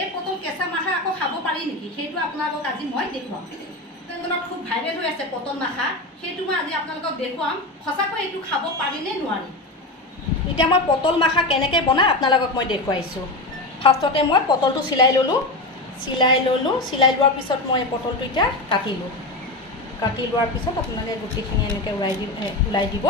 এই পটল কেঁচা মাখা আকৌ খাব পাৰি নেকি সেইটো আপোনালোকক আজি মই দেখুৱাম। তেনেদৰে খুব ভাইৰেল হৈ আছে পটল মাখা, সেইটো মই আজি আপোনালোকক দেখুৱাম সঁচাকৈ এইটো খাব পাৰিনে নোৱাৰি। এতিয়া মই পটল মাখা কেনেকৈ বনাই আপোনালোকক মই দেখুৱাইছোঁ। ফাৰ্ষ্টতে মই পটলটো চিলাই ল'লোঁ। চিলাই লোৱাৰ পিছত মই পটলটো এতিয়া কাটিলোঁ। কাটি লোৱাৰ পিছত আপোনালোকে গোটেইখিনি এনেকৈ ওলাই দিব।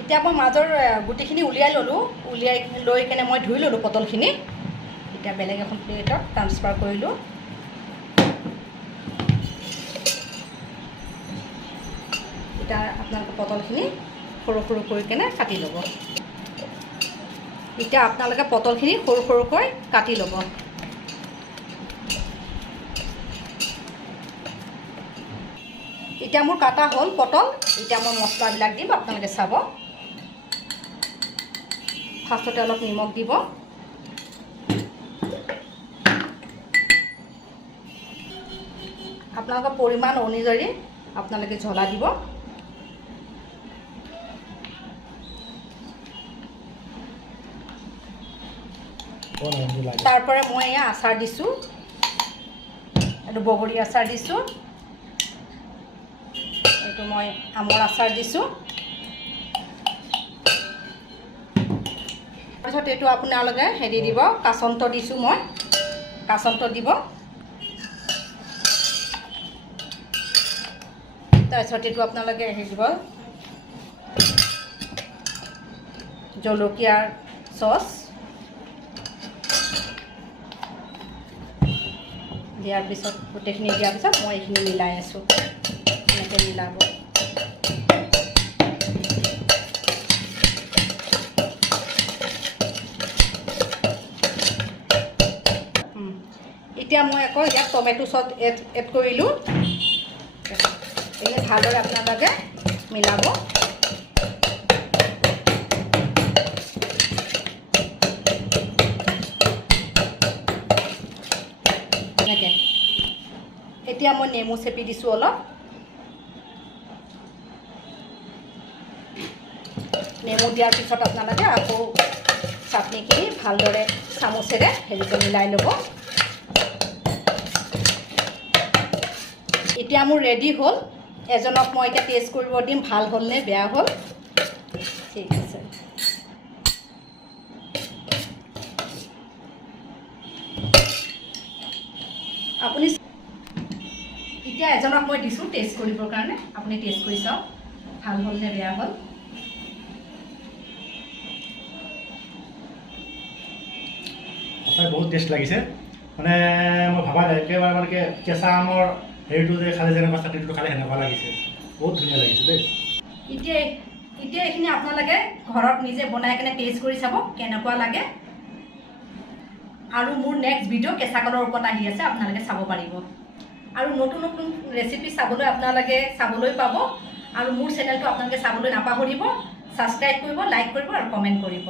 এতিয়া মই মাজৰ গুটিখিনি উলিয়াই ল'লোঁ। উলিয়াই লৈ কেনে মই ধুই ল'লোঁ পটলখিনি। এতিয়া বেলেগ এখন প্লেটত ট্ৰান্সফাৰ কৰিলোঁ। এতিয়া আপোনালোকে পটলখিনি সৰু সৰু কৰি কেনে কাটি ল'ব। এতিয়া আপোনালোকে পটলখিনি সৰু সৰুকৈ কাটি ল'ব। এতিয়া মোৰ কাটা হ'ল পটল। এতিয়া মই মছলাবিলাক দিম, আপোনালোকে চাব। ফাৰ্ষ্টতে অলপ নিমখ দিব। আপোনালোকৰ পৰিমাণ অনুযায়ী আপোনালোকে জ্বলা দিব। তাৰপৰা মই এয়া আচাৰ দিছোঁ, এইটো বগৰী আচাৰ দিছোঁ, এইটো মই আমৰ আচাৰ দিছোঁ। তাৰপিছত এইটো আপোনালোকে হেৰি দিব, কাচন্ত দিছোঁ মই, কাচন্ত দিব। তাৰপিছত এইটো আপোনালোকে হেৰি দিব, জলকীয়াৰ চচ দিয়াৰ পিছত, গোটেইখিনি দিয়াৰ পিছত মই এইখিনি মিলাই আছোঁ। এনেকৈ মিলাব। এতিয়া মই আকৌ ইয়াত টমেটো চচ এড কৰিলোঁ। এই ভালদৰে আপোনালোকে মিলাব। এনেকৈ এতিয়া মই নেমু চেপি দিছোঁ অলপ। নেমু দিয়াৰ পিছত আপোনালোকে আকৌ চাটনিখিনি ভালদৰে চামুচেৰে হেৰিকৈ মিলাই ল'ব। এতিয়া মোৰ ৰেডি হ'ল। এজনক মই এতিয়া টেষ্ট কৰিব দিম, ভাল হ'ল নে বেয়া হ'ল। ঠিক আছে। আপুনি এতিয়া এজনক মই দিছোঁ টেষ্ট কৰিবৰ কাৰণে। আপুনি টেষ্ট কৰি চাওক ভাল হ'ল নে বেয়া হ'ল। সঁচাই বহুত টেষ্ট লাগিছে। মানে মই ভাবা নাই একেবাৰে মানে কেঁচা আমৰ হেৰিটো যে খালে যেনেকুৱা চাটনিটো খালে সেনেকুৱা লাগিছে। বহুত ধুনীয়া লাগিছে দেই। এতিয়া এইখিনি আপোনালোকে ঘৰত নিজে বনাই কেনে টেষ্ট কৰি চাব কেনেকুৱা লাগে। আৰু মোৰ নেক্সট ভিডিঅ' কেঁচা কলৰ ওপৰত আহি আছে, আপোনালোকে চাব পাৰিব। আৰু নতুন নতুন ৰেচিপি চাবলৈ আপোনালোকে চাবলৈ পাব। আৰু মোৰ চেনেলটো আপোনালোকে চাবলৈ নাপাহৰিব। ছাবস্ক্ৰাইব কৰিব, লাইক কৰিব আৰু কমেণ্ট কৰিব।